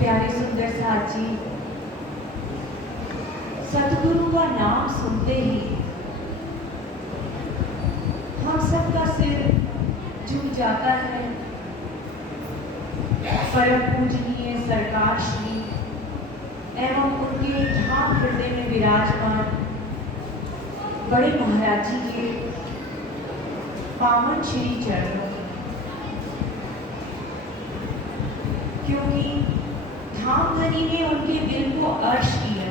प्यारे सुंदर साथ जी, सतगुरु का नाम सुनते ही हम सबका सिर झुक जाता है। परम पूजनीय सरकार श्री एवं उनके धाम हृदय में विराजमान बड़े महाराज जी के पावन श्री चरणों, क्योंकि धामधनी ने उनके दिल को अर्श किया,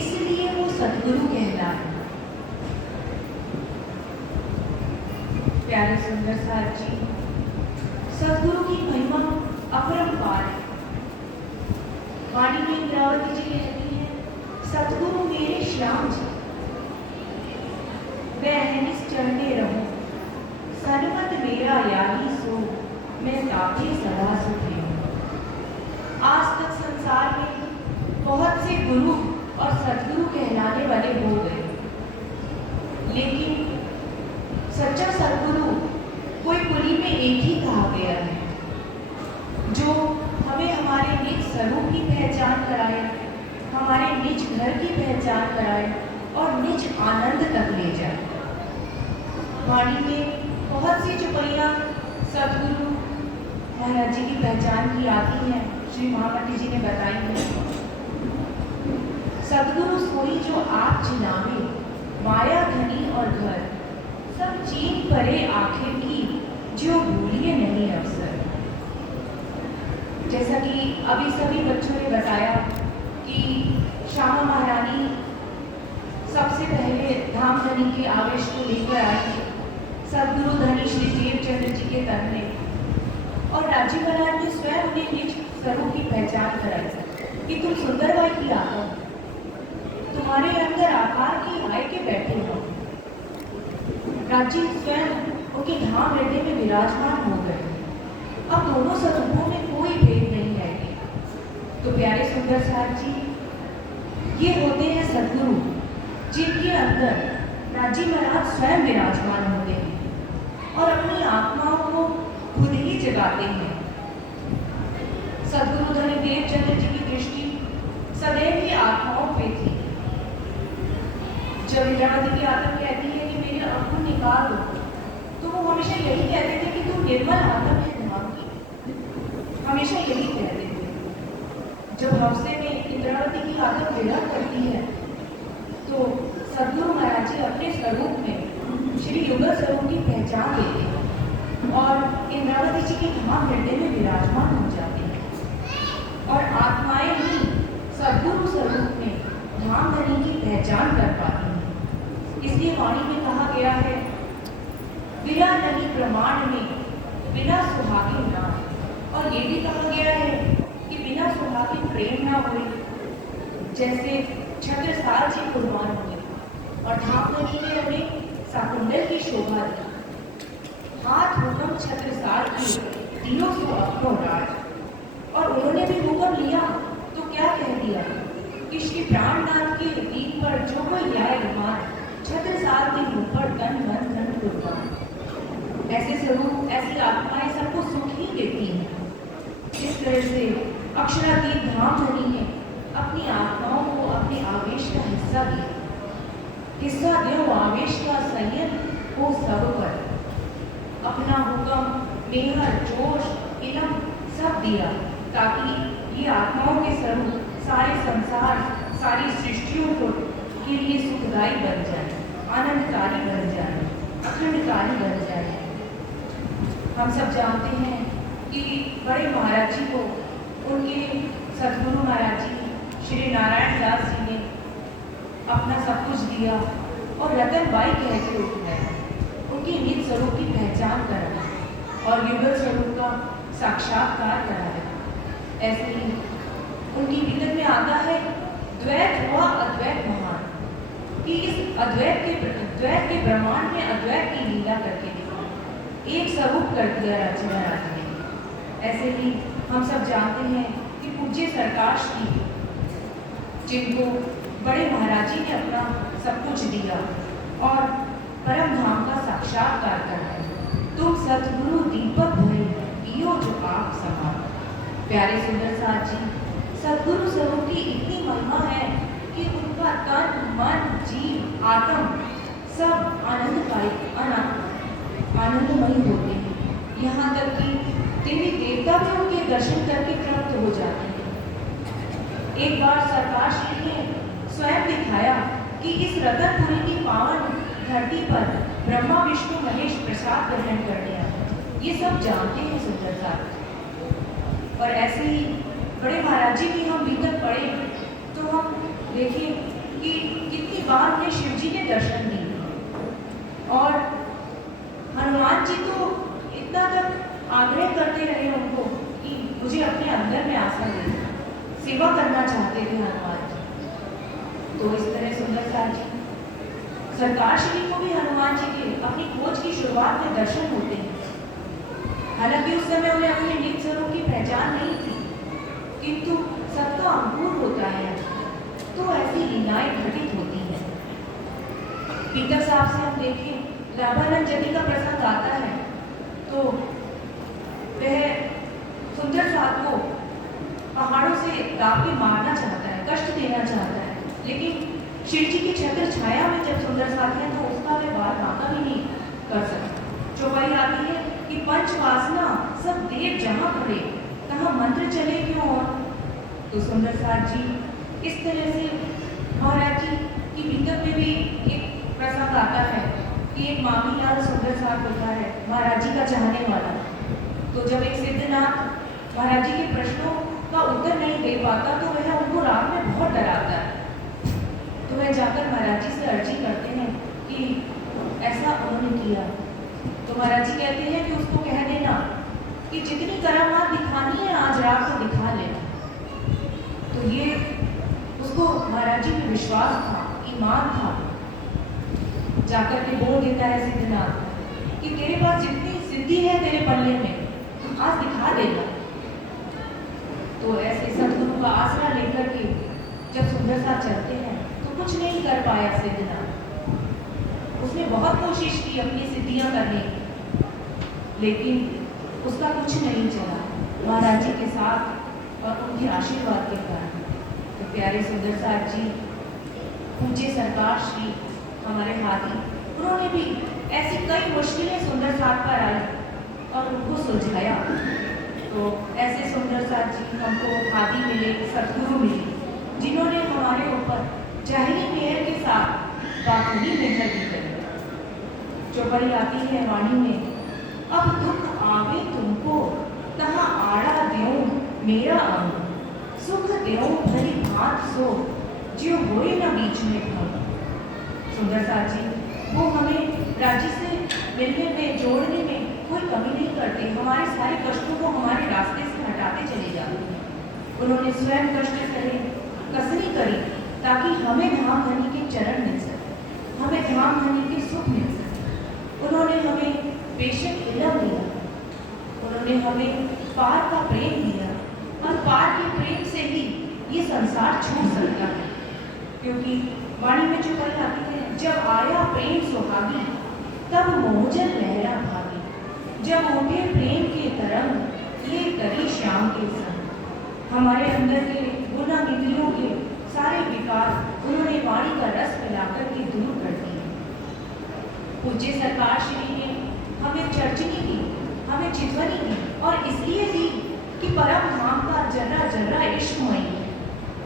इसलिए वो सतगुरु कहलाए। प्यारे सुंदर साथ जी, सतगुरु की महिमा अपरंपार है। वाणी में इंद्रावती जी कहती हैं, सतगुरु मेरे श्याम जी, मैं अहनिस चढ़ने रहूं, सनमत मेरा याही सो, मैं ताके सदा सुखी हूं। आज तक संसार में बहुत से गुरु और सतगुरु कहलाने वाले हो गए, लेकिन सच्चा सतगुरु कोई पुरी में एक ही कहा गया है, जो हमें हमारे निज स्वरूप की पहचान कराए, हमारे निज घर की पहचान कराए और निज आनंद तक ले जाए। वाणी में बहुत सी चुपैयां सतगुरु महाराज जी की पहचान की आती हैं, श्री महामंत्री जी ने बताई है। सतगुरु सोई जो आप जिनावे, माया धनी और घर, सब चीन परे आखिर की, जो भूलिए नहीं अवसर। जैसा कि अभी सभी बच्चों ने बताया कि श्यामा महारानी सबसे पहले धामधनी के आवेश को लेकर आई सतगुरु धनी श्री देवचंद्र जी के तन में, और राजीव महाराज ने स्वयं उन्हें निज स्वरूप की पहचान कराई कि तुम सुंदरबाई की आत्मा, तुम्हारे अंदर आकार की आय के बैठे हो। राजीव स्वयं उनके धाम हृदय में विराजमान हो गए। अब दोनों स्वरूपों में कोई भेद नहीं है। तो प्यारे सुंदर साथ जी, ये होते हैं सतगुरु, जिनके अंदर राजीव महाराज स्वयं विराजमान होते हैं और अपनी आत्माओं को खुद ही जगाते हैं। सतगुरु धनी देवचंद्र जी की दृष्टि सदैव ही आत्माओं पे थी। जब इंद्रावती की आत्मा कहती है कि मेरे अवगुण निकाल दो, तो वो हमेशा यही कहते थे कि तुम निर्मल आत्मा है धाम की, हमेशा यही कहते थे। जब हफ्ते में इंद्रावती की आत्मा विरह करती है, तो सतगुरु महाराज जी अपने स्वरूप में श्री युगल स्वरूप की पहचान देते हैं और इंद्रावती जी के धाम हृदय में विराजमान हो जाते हैं और आत्माएं ही सतगुरु स्वरूप में धामधनी की पहचान कर पाती हैं। इसलिए वाणी में कहा गया है, विरह नहीं प्रमाण में, बिना सुहागे ना। और ये भी कहा गया है कि बिना सुहागे प्रेम ना हुई। जैसे छत्रसाल जी कुर्बान हुए और धामधनी ने उन्हें साकुंडल की शोभा दी। हाथ हुक्म छत्रसाल की, दियो सो अपनो राज। और उन्होंने भी हुक्म लिया तो क्या कह दिया कि श्री प्राणनाथ के दीन पर जो कोई न्याय रुमान, छत्रसाल के मुंह पर तन मन धन कुर्बान। ऐसे स्वरूप, ऐसी आत्माएं सबको सुख ही देती हैं। इस तरह से अक्षरातीत धामधनी ने अपनी आत्माओं को अपने आवेश का हिस्सा दिया। हिस्सा दो आवेश का संयम हो सब पर। अपना हुक्म, मेहर, जोश, इलम सब दिया, ताकि ये आत्माओं के स्वरूप सारे संसार, सारी सृष्टियों को के लिए सुखदायी बन जाए, आनंदकारी बन जाए, अखंडकारी बन जाए। हम सब जानते हैं कि बड़े महाराज जी को उनके सतगुरु महाराज जी श्री नारायण दास जी ने अपना सब कुछ दिया और रतनबाई कह के उठाया, उनके निज स्वरूप की पहचान कराया और युगल स्वरूप का साक्षात्कार कराया। ऐसे ही उनकी विगत में आता है, द्वैत हुआ अद्वैत महान, कि इस द्वैत के ब्रह्मांड में अद्वैत की लीला करके दिखा, एक स्वरूप कर दिया राजीव महाराज ने। ऐसे ही हम सब जानते हैं कि पूज्य सरकार श्री, जिनको बड़े महाराज जी ने अपना सब कुछ दिया और परम धाम का साक्षात्कार कराया, तुम सतगुरु दीपक भय, दियो जो आप समा। प्यारे सुंदर साथ जी, सद्गुरु स्वरूप की इतनी महिमा है कि उनका तन मन जीव आत्म सब आनंदमयी होते हैं। यहाँ तक कि देवी देवता भी उनके दर्शन करके तृप्त हो जाते हैं। एक बार सरकार श्री ने स्वयं दिखाया कि इस रतनपुरी की पावन धरती पर ब्रह्मा विष्णु महेश प्रसाद ग्रहण करने आए। ये सब जानते हैं सुंदर साथ। और ऐसे ही बड़े महाराज जी की हम भीतर पढ़े तो हम देखें कि कितनी बार उन्हें शिव जी ने दर्शन दिए और हनुमान जी तो इतना तक आग्रह करते रहे उनको कि मुझे अपने अंदर में आसन दे, सेवा करना चाहते थे हनुमान जी। तो इस तरह सुंदर साथ जी सरकार श्री को भी हनुमान जी के अपनी खोज की शुरुआत में दर्शन होते हैं। हालांकि उस समय उन्हें अपने निज स्वरूप की पहचान नहीं थी, किंतु सबका अंकुर होता है तो ऐसी लीलाएं घटित होती हैं। पीटर साहब से हम देखें रामानंद जति का प्रसंग आता है तो वह सुंदर साथ को पहाड़ों से दाव के मारना चाहता है, कष्ट देना चाहता है, लेकिन शिव जी की छत्र छाया में जब सुंदर साथ है तो उसका वे बात नाका भी नहीं कर सकता। चौपाई आती है कि पंच वासना सब देव जहाँ खड़े, कहाँ मंत्र चले क्यों और। तो सुंदर साथ जी इस तरह से महाराज जी की भीतर में भी एक प्रसंग आता है कि एक मामीलाल सुंदर साथ होता है महाराज जी का चाहने वाला। तो जब एक सिद्धनाथ महाराज जी के प्रश्नों का उत्तर नहीं दे पाता तो वह उनको रात में बहुत डराता है। तो वह जाकर महाराज जी से अर्जी करते हैं कि ऐसा उन्होंने किया। तो महाराज जी कहते हैं कि उसको कह देना कि जितनी करामात दिखानी है आज रात को दिखा लेना। तो ये उसको महाराज जी में विश्वास था, ईमान था। जाकर के बोल देता है सिद्धनाथ कि तेरे पास जितनी सिद्धि है तेरे पल्ले में आज दिखा देना। तो ऐसे सदगुरु का आसरा लेकर के जब सुंदर साथ चलते हैं तो कुछ नहीं कर पाया सिद्धनाथ। उसने बहुत कोशिश की अपनी सिद्धियां करने की, लेकिन उसका कुछ नहीं चला महाराज जी के साथ और उनके आशीर्वाद के कारण। तो प्यारे सुंदर साथ जी पूज्य सरकार श्री हमारे हाथी, उन्होंने भी ऐसी कई मुश्किलें सुंदर साथ पर आई और उनको सुलझाया। तो ऐसे सुंदर साथ जी हमको हाथी मिले, सतगुरु मिले, जिन्होंने हमारे ऊपर जाहिरी मेहर के साथ बातनी मेहर भी करी। चौपाई आती है वाणी में, अब दुख आवे तुमको तहाँ आड़ा देऊं मेरा अंग, सुख देऊं भली भांत सो जो होए न बीच में भंग। सुंदर साथ जी वो हमें राज्य से मिलने में, जोड़ने में कोई कमी नहीं करते, हमारे सारे कष्टों को हमारे रास्ते से हटाते चले जाते हैं। उन्होंने स्वयं कष्ट सहे, कसनी करी ताकि हमें धाम धनी के चरण मिल सके, हमें धाम धनी के सुख मिल सके। उन्होंने हमें बेशक इलम दिया, उन्होंने हमें पार का प्रेम दिया और पार के प्रेम से ही ये संसार छूट सकता है। क्योंकि वाणी में जो कल आती है, जब आया प्रेम सुहागी तब मोहजन लहरा भागी, जब उठे प्रेम के तरंग ये करी श्याम के संग। हमारे अंदर के गुना इंद्रियों के सारे विकार उन्होंने वाणी का रस मिलाकर के दूर कर दिए। पूज्य सरकार श्री ने हमें चर्चनी दी, हमें चितवनी दी और इसलिए दी कि परम धाम का जर्रा जर्रा इश्कमयी है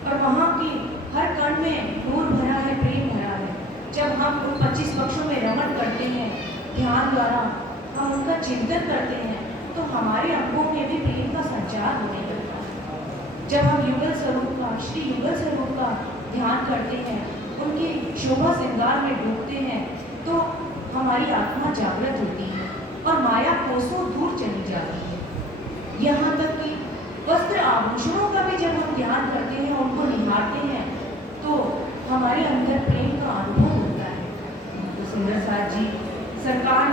और वहाँ की हर कण में नूर भरा है, प्रेम भरा है। जब हम उन 25 पक्षों में रमण करते हैं ध्यान द्वारा, हम उनका चिंतन करते हैं तो हमारे अंगों में भी प्रेम का संचार होने लगता है। जब हम युगल स्वरूप का, श्री युगल स्वरूप का ध्यान करते हैं, उनके शोभा श्रृंगार में डूबते हैं तो हमारी आत्मा जागृत होती है और माया कोसों दूर चली जाती है। यहाँ तक कि वस्त्र आभूषणों का भी जब हम ध्यान करते हैं, उनको निहारते हैं तो हमारे अंदर प्रेम का अनुभव होता है। तो सुंदर साथ जी सरकार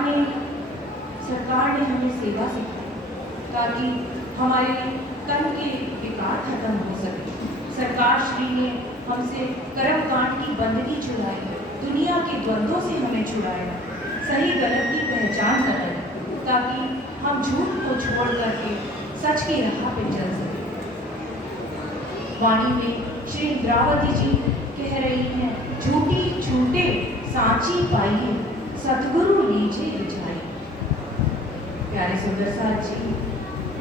ने हमें सेवा सिखाई ताकि हमारे तन के विकार खत्म हो सके। सरकार श्री ने हमसे कर्म कांड की बंदगी छुड़ाई, दुनिया के द्वंद्वों से हमें छुड़ाया, सही गलत की पहचान कराई ताकि हम झूठ को छोड़ करके सच की राह पे चल सके। वाणी में श्री इंद्रावती जी कह रही हैं, झूठी झूठे सांची पाइए, सतगुरु लीजिए रिझाई। प्यारे सुंदर साथ जी,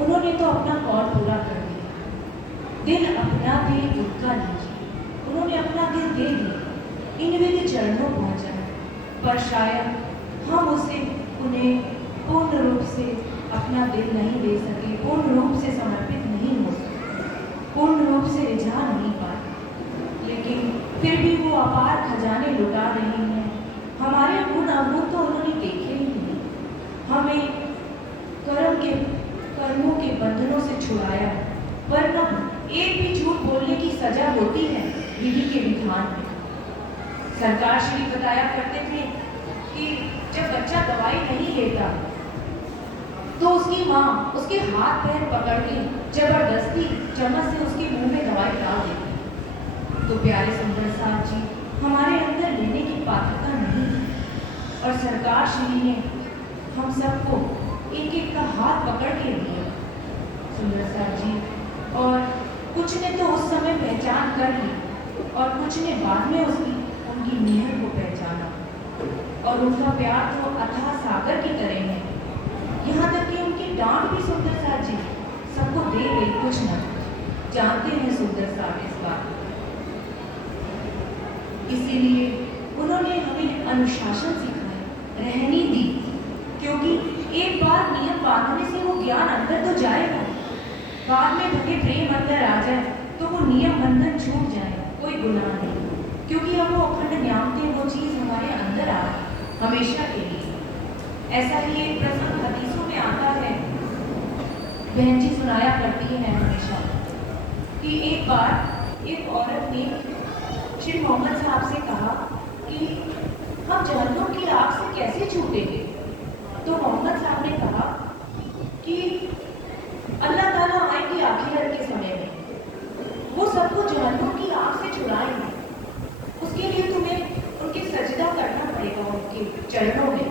उन्होंने तो अपना कौल पूरा कर दिया। दिल अपना दे उनका लीजिए, उन्होंने अपना दिल दे दिया, इन विधि चरणों पहुंचा। पर शायद हम उसे उन्हें पूर्ण रूप से अपना दिल नहीं दे सके, पूर्ण रूप से समर्पित नहीं हो सके, पूर्ण रूप से रिझा नहीं पाए। लेकिन फिर भी वो अपार खजाने लुटा रही हैं। हमारे गुण अवगुण तो उन्होंने देखे ही नहीं। हमें कर्मों के बंधनों से छुड़ाया, वरना एक भी झूठ बोलने की सजा होती है विधि के विधान में। सरकार श्री बताया करते थे कि जब बच्चा दवाई नहीं लेता तो उसकी माँ उसके हाथ पैर पकड़ के जबरदस्ती चम्मच से उसके मुंह में दवाई डाल देती। तो प्यारे सुंदर साथ जी, हमारे अंदर लेने की पात्रता नहीं थी, और सरकार श्री ने हम सबको एक एक का हाथ पकड़ के दिया सुंदर साथ जी। और कुछ ने तो उस समय पहचान कर ली, और कुछ ने बाद में उनकी नीयत को पहचाना, और उनका प्यार तो अथाह सागर की तरह है। यहाँ तक कि उनकी डांट भी सुंदर साथ जी सबको दे गई, कुछ न कुछ जानते हैं सुंदर साथ इस बात। इसीलिए उन्होंने हमें अनुशासन सिखाया, रहनी दी, क्योंकि एक बार नियम बांधने से वो ज्ञान अंदर तो जाएगा, बाद में भले प्रेम अंदर आ जाए तो वो नियम बंधन छूट जाए, कोई गुनाह नहीं, क्योंकि अब वो अखंड न्यामते वो चीज़ हमारे अंदर आ हमेशा के लिए। ऐसा ही एक प्रसंग हदीसों में आता है, बहन जी सुनाया करती हैं हमेशा, कि एक बार एक औरत ने श्री मोहम्मद साहब से कहा कि हम जहन्नुम की आग से कैसे छूटेंगे। तो मोहम्मद साहब ने कहा कि अल्लाह ताला आएंगे आखिरत के समय में, वो सबको जहन्नुम की आग से छुड़ाएंगे। उसके लिए तुम्हें उनके सजदा करना पड़ेगा, उनके चरणों में,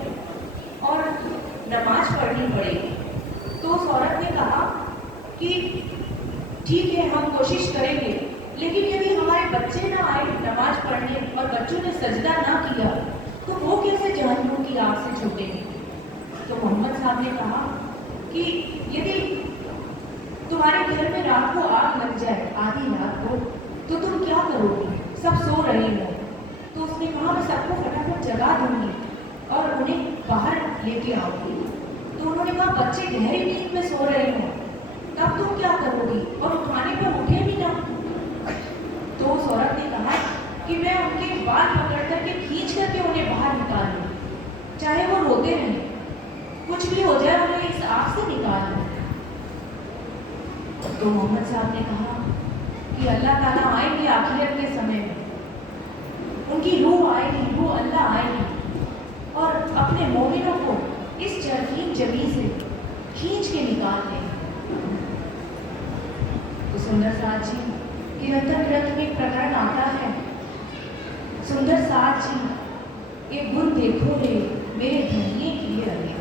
और नमाज पढ़नी पड़ेगी। तो उस औरत ने कहा कि ठीक है, हम कोशिश करेंगे, लेकिन यदि हमारे बच्चे ना आए नमाज पढ़ने और बच्चों ने सजदा ना किया तो वो कैसे जहन्नुम की आग से छूटेंगे। तो मोहम्मद साहब ने कहा कि यदि तुम्हारे घर में रात को आग लग जाए आधी रात को, तो तुम क्या करोगी, सब सो रहे हो। तो उसने कहा मैं सबको फटाफट जगा दूंगी और उन्हें बाहर लेके आऊंगी। तो उन्होंने कहा बच्चे गहरी नींद में सो रहे हो, तब तुम क्या करोगी, और उठाने पर उठे भी ना। तो उस औरत ने कहा कि मैं उनके बाल पकड़ करके खींच करके उन्हें बाहर निकाल लूँ, चाहे वो रोते रहें, कुछ भी हो जाए उन्हें इस आग से निकाल लूँ। तो मोहम्मद साहब ने कहा कि अल्लाह ताला आएंगे आखिरत के समय में, उनकी रूह आएगी, रूह अल्लाह आएगी और अपने मोमिनों को इस जरकीन जमी से खींच के निकाल देंगे। तो सुंदर साथ जी कीर्तन ग्रंथ में प्रकरण आता है, सुंदर साथ जी एक गुण देखो रे मेरे धनिये किए रहे।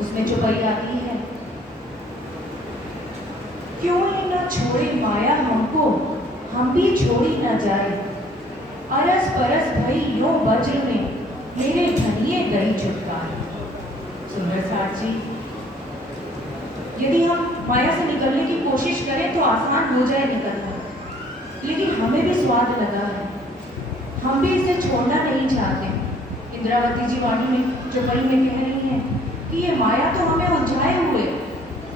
उसमें जो बई आती है, क्यों न छोड़े माया हमको, हम भी छोड़ी न जाए, अरस परस भई यो वज्र में मेरे धनिये गई चुटकार। सुंदर साथ जी, यदि हम माया से निकलने की कोशिश करें तो आसान हो जाए निकलना, लेकिन हमें भी स्वाद लगा है, हम भी इसे छोड़ना नहीं चाहते। इंद्रावती जी वाणी में जो बई में कह रही हैं कि ये माया तो हमें उलझाए हुए,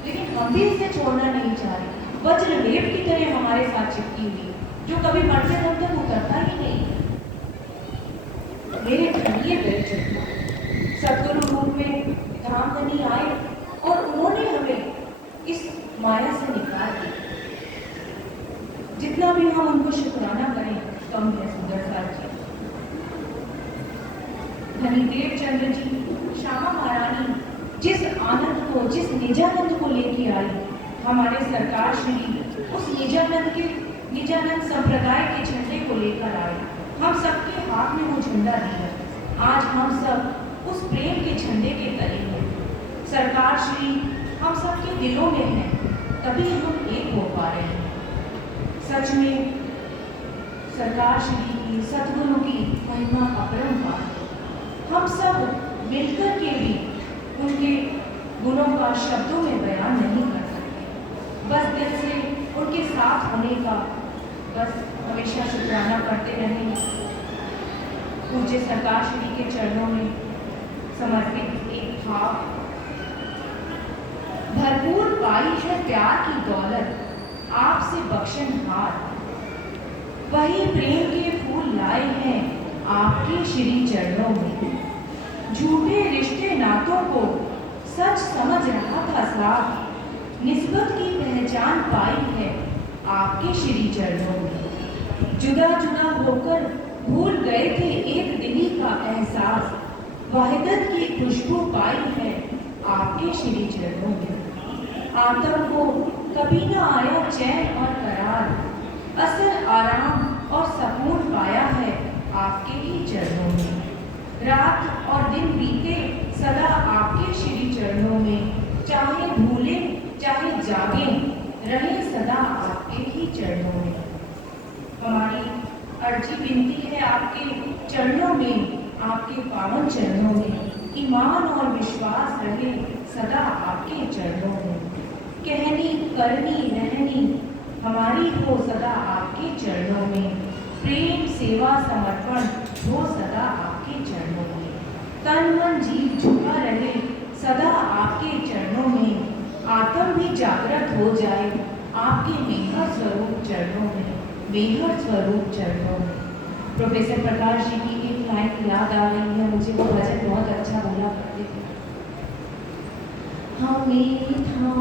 लेकिन हम भी इसे छोड़ना नहीं चाह रहे। वज्र लेप की तरह हमारे साथ चिपकी हुई, जो कभी मरते दम तक उतरता ही नहीं। मेरे धनिये गए चुटकार। सदगुरु रूप में धामधनी आए और उन्होंने हमें इस माया से निकाल दिया। जितना भी हम उनको शुक्राना करें कम है। सुंदर साथ जी, धनीदेव चंद्र जी, श्यामा महारानी जिस आनंद को, जिस निजानंद को लेके आई, हमारे सरकार श्री उस निजानंद संप्रदाय के झंडे को लेकर आए। हम सबके हाथ में वो झंडा दिया। आज हम सब उस प्रेम के झंडे के तले हैं। सरकार श्री हम सबके दिलों में है, तभी हम एक हो पा रहे हैं। सच में सरकार श्री की, सतगुरु की महिमा अपरंपार। हम सब मिलकर के भी उनके गुणों का शब्दों में बयान नहीं कर सकते। बस दिल से उनके साथ होने का बस हमेशा शुक्राना करते रहें। पूज्य सरकार श्री के चरणों में समर्पित एक भाव। भरपूर पाई है प्यार की दौलत आपसे बख्शनहार, वही प्रेम के फूल लाए हैं आपके श्री चरणों में। झूठे रिश्ते नातों को सच समझ रहा था साथ, निस्बत की पहचान पाई है आपके श्री चरणों में। जुदा जुदा होकर भूल गए थे एक दिली का एहसास, वाहिदत की खुशबू पाई है आपके श्री चरणों में। आत्म को कभी न आया चैन और करार, असल आराम और सुकून पाया है आपके ही चरणों में। रात और दिन बीते सदा आपके श्री चरणों में, चाहे भूले चाहे जागे रहे सदा आपके ही चरणों में। हमारी अर्जी विनती है आपके चरणों में, आपके पावन चरणों में, ईमान और विश्वास रहे सदा आपके चरणों में। कहनी करनी रहनी हमारी हो सदा आपके चरणों में, प्रेम सेवा समर्पण हो सदा आपके चरणों में। तन मन जीव झुका रहे सदा आपके चरणों में, आत्म भी जागृत हो जाए आपके मेहर स्वरूप चरणों में, मेहर स्वरूप चरणों में। प्रोफेसर प्रकाश जी की एक लाइन याद आ रही है मुझे, वो भजन बहुत अच्छा बोला करते थे। हमें था